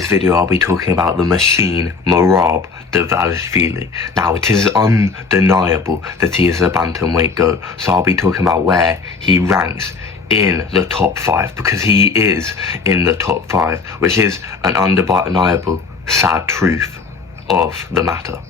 this video I'll be talking about the machine Merab Dvalishvili. Now it is undeniable that he is a bantamweight GOAT, so I'll be talking about where he ranks in the top 5, because he is in the top 5, which is an undeniable sad truth of the matter.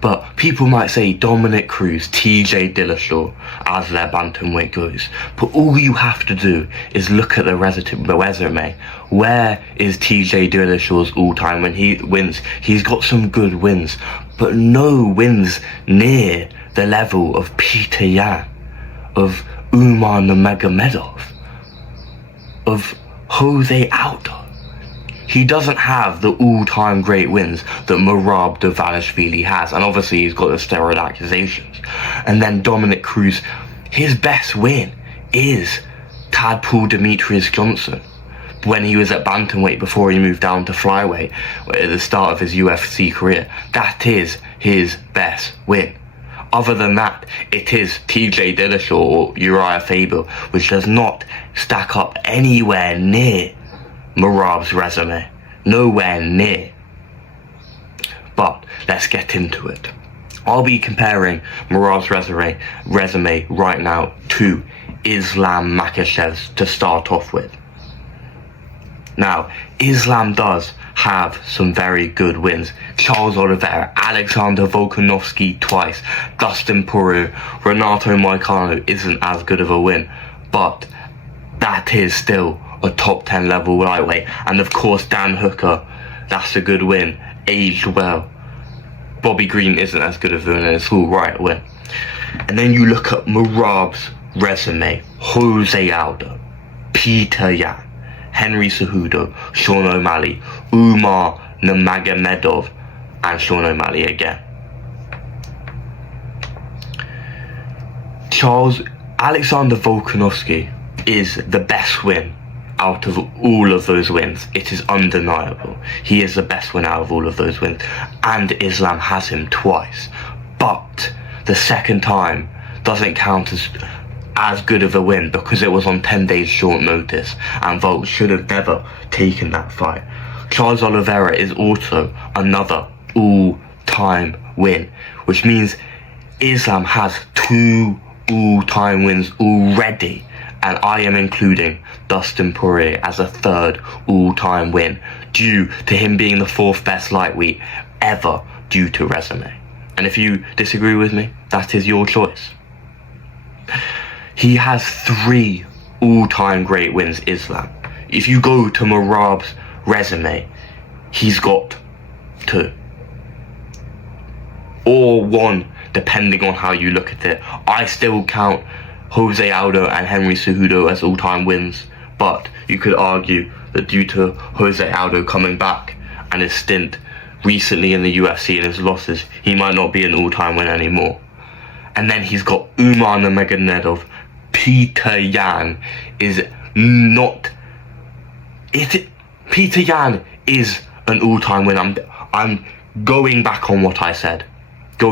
But people might say Dominic Cruz, TJ Dillashaw as their bantamweight GOATs. But all you have to do is look at the resume. Where is TJ Dillashaw's all-time when he wins? He's got some good wins, but no wins near the level of Peter Yan, of Umar Nurmagomedov, of Jose Aldo. He doesn't have the all-time great wins that Merab Dvalishvili has, and obviously he's got the steroid accusations. And then Dominic Cruz, his best win is Tadpole Demetrius Johnson, when he was at bantamweight before he moved down to flyweight at the start of his UFC career. That is his best win. Other than that, it is TJ Dillashaw or Uriah Faber, which does not stack up anywhere near Merab's resume. Nowhere near. But let's get into it. I'll be comparing Merab's resume right now to Islam Makhachev's to start off with. Now, Islam does have some very good wins. Charles Oliveira, Alexander Volkanovski twice, Dustin Poirier, Renato Moicano isn't as good of a win, but that is still a top 10 level lightweight. And of course Dan Hooker, that's a good win, aged well. Bobby Green isn't as good of a win, and it's all right win. And then you look at Merab's resume: Jose Aldo, Peter Yan, Henry Cejudo, Sean O'Malley, Umar Nurmagomedov, and Sean O'Malley again. Alexander Volkanovski is the best win out of all of those wins. It is undeniable. He is the best win out of all of those wins, and Islam has him twice. But the second time doesn't count as good of a win because it was on 10 days short notice, and Volk should have never taken that fight. Charles Oliveira is also another all-time win, which means Islam has 2 all-time wins already, and I am including Dustin Poirier as a 3rd all-time win, due to him being the 4th best lightweight ever due to resume. And if you disagree with me, that is your choice. He has 3 all-time great wins, Islam. If you go to Merab's resume, he's got 2. Or 1, depending on how you look at it. I still count Jose Aldo and Henry Cejudo as all-time wins, but you could argue that due to Jose Aldo coming back and his stint recently in the UFC and his losses, he might not be an all-time win anymore. And then he's got Umar Nurmagomedov. Peter Yan is not... Peter Yan is an all-time win. I'm going back on what I said. So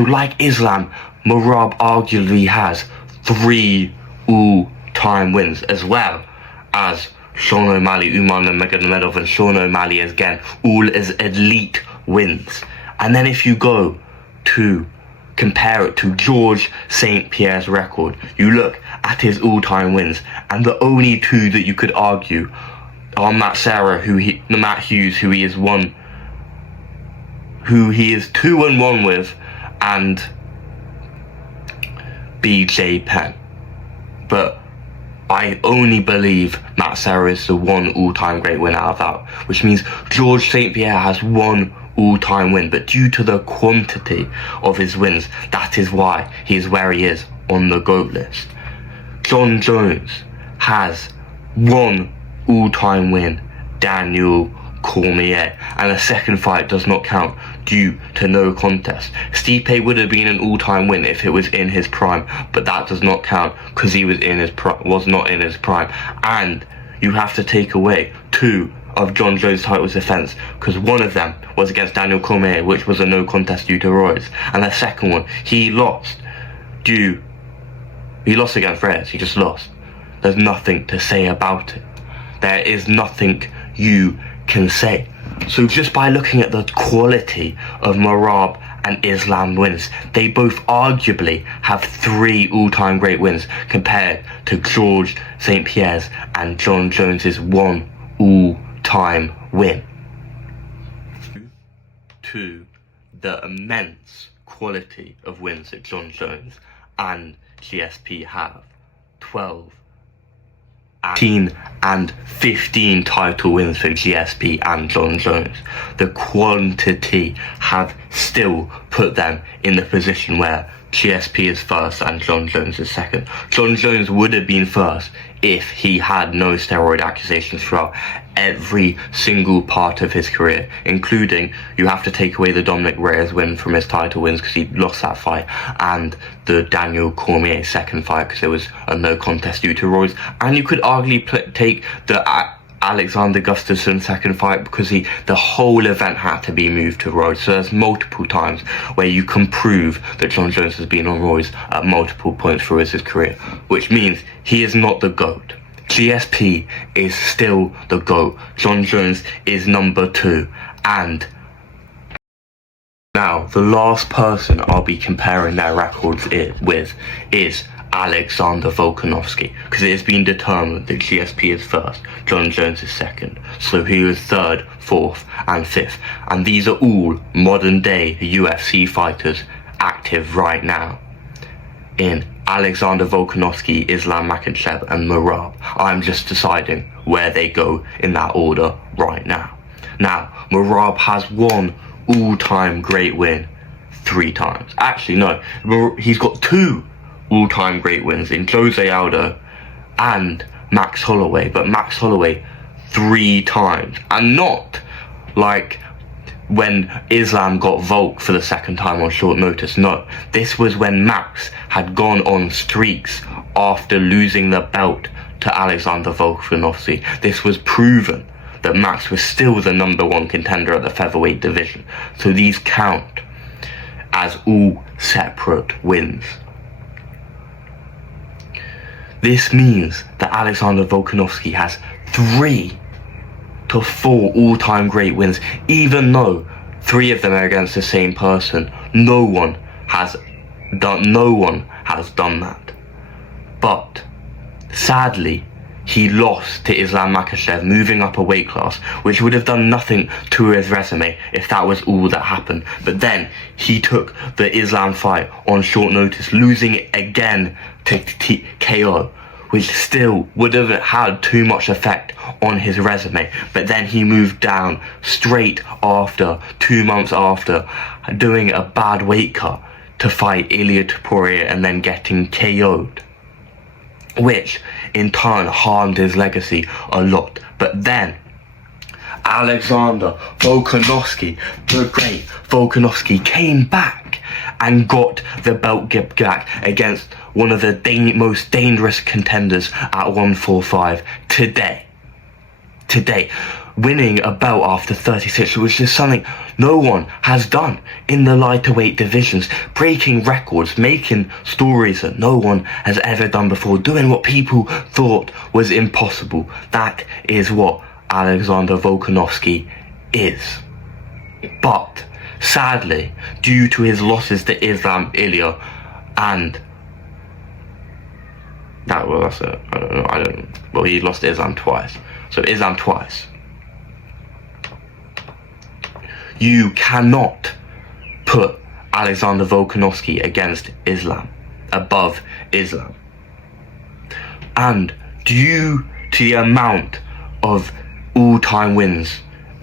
like Islam, Merab arguably has 3 all-time wins, as well as Sean O'Malley, Umar Nurmagomedov, and Sean O'Malley again, all as elite wins. And then if you go to compare it to George St. Pierre's record, you look at his all-time wins, and the only 2 that you could argue are Matt Hughes, who he is 2-1 with, and BJ Penn. But I only believe Matt Serra is the 1 all-time great win out of that, which means George St. Pierre has 1 all-time win, but due to the quantity of his wins, that is why he is where he is on the GOAT list. John Jones has 1 all-time win, Daniel Cormier, and a second fight does not count due to no contest. Stipe would have been an all-time win if it was in his prime, but that does not count because he was not in his prime. And you have to take away 2 of John Jones' titles defense, because one of them was against Daniel Cormier, which was a no contest due to roids, and the second one he lost against Reyes. He just lost. There's nothing to say about it. There is nothing you can say. So just by looking at the quality of Merab and Islam wins, they both arguably have 3 all-time great wins compared to George St. Pierre's and Jon Jones's 1 all-time win. To the immense quality of wins that Jon Jones and GSP have, 12, 18 and 15 title wins for GSP and Jon Jones. The quantity have still put them in the position where GSP is first and Jon Jones is second. Jon Jones would have been first if he had no steroid accusations throughout every single part of his career, including, you have to take away the Dominic Reyes win from his title wins because he lost that fight, and the Daniel Cormier second fight because it was a no contest due to roids, and you could arguably take the Alexander Gustafsson second fight because the whole event had to be moved to roids. So there's multiple times where you can prove that Jon Jones has been on roids at multiple points through his career, which means he is not the GOAT. GSP is still the GOAT. Jon Jones is number 2. And now the last person I'll be comparing their records with is Alexander Volkanovski, because it has been determined that GSP is first, Jon Jones is second, so he was 3rd, 4th and 5th, and these are all modern day UFC fighters active right now. In Alexander Volkanovski, Islam Makhachev and Merab, I'm just deciding where they go in that order right now. Now, Merab has one all-time great win 3 times. Actually, no, he's got 2 all-time great wins in Jose Aldo and Max Holloway, but Max Holloway 3 times, and not like when Islam got Volk for the 2nd time on short notice. No, this was when Max had gone on streaks after losing the belt to Alexander Volkanovski. This was proven that Max was still the number 1 contender at the featherweight division, so these count as all separate wins. This means that Alexander Volkanovski has 3 to 4 all-time great wins, even though 3 of them are against the same person. No one has done that. But sadly, he lost to Islam Makhachev, moving up a weight class, which would have done nothing to his resume if that was all that happened. But then he took the Islam fight on short notice, losing it again to KO, which still would have had too much effect on his resume. But then he moved down straight after, 2 months after, doing a bad weight cut to fight Ilia Topuria and then getting KO'd, which in turn harmed his legacy a lot. But then Alexander Volkanovski, the great Volkanovski, came back and got the belt back against one of the most dangerous contenders at 145 today, winning a belt after 36, which is something no one has done in the lighter-weight divisions, breaking records, making stories that no one has ever done before, doing what people thought was impossible. That is what Alexander Volkanovski is. But sadly, due to his losses to Islam Ilia and he lost to Islam twice. So Islam twice. You cannot put Alexander Volkanovski against Islam, above Islam. And due to the amount of all-time wins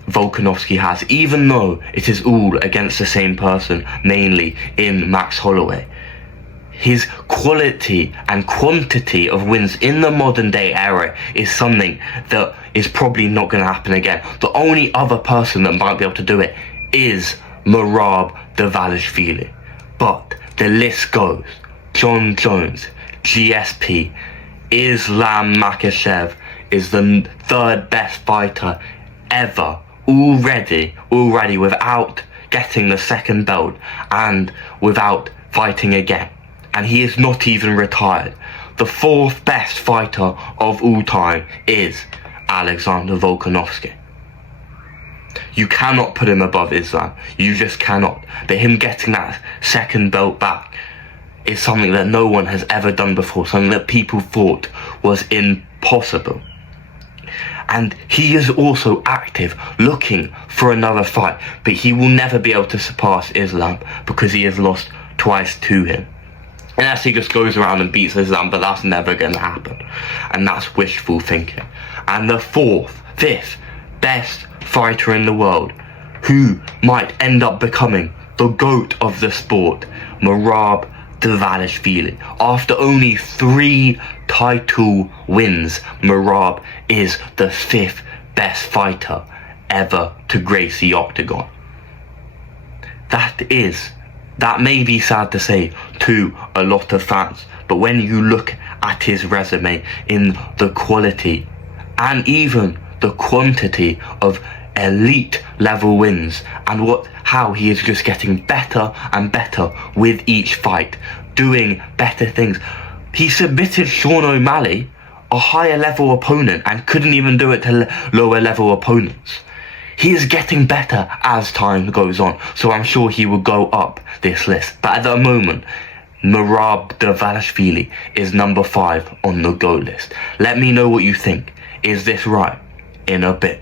Volkanovski has, even though it is all against the same person, mainly in Max Holloway, his quality and quantity of wins in the modern day era is something that is probably not going to happen again. The only other person that might be able to do it is Merab Dvalishvili. But the list goes: Jon Jones, GSP, Islam Makhachev is the 3rd best fighter ever already without getting the 2nd belt and without fighting again. And he is not even retired. The 4th best fighter of all time is Alexander Volkanovski. You cannot put him above Islam. You just cannot. But him getting that second belt back is something that no one has ever done before, something that people thought was impossible. And he is also active, looking for another fight, but he will never be able to surpass Islam because he has lost twice to him. Unless he just goes around and beats Islam, but that's never going to happen. And that's wishful thinking. And the fifth best fighter in the world, who might end up becoming the GOAT of the sport, Merab Dvalishvili. After only 3 title wins, Merab is the 5th best fighter ever to grace the octagon. That may be sad to say to a lot of fans, but when you look at his resume in the quality and even the quantity of elite level wins, and how he is just getting better and better with each fight, doing better things. He submitted Sean O'Malley, a higher level opponent, and couldn't even do it to lower level opponents. He is getting better as time goes on, so I'm sure he will go up this list. But at the moment, Merab Dvalishvili is number 5 on the GOAT list. Let me know what you think. Is this right? In a bit.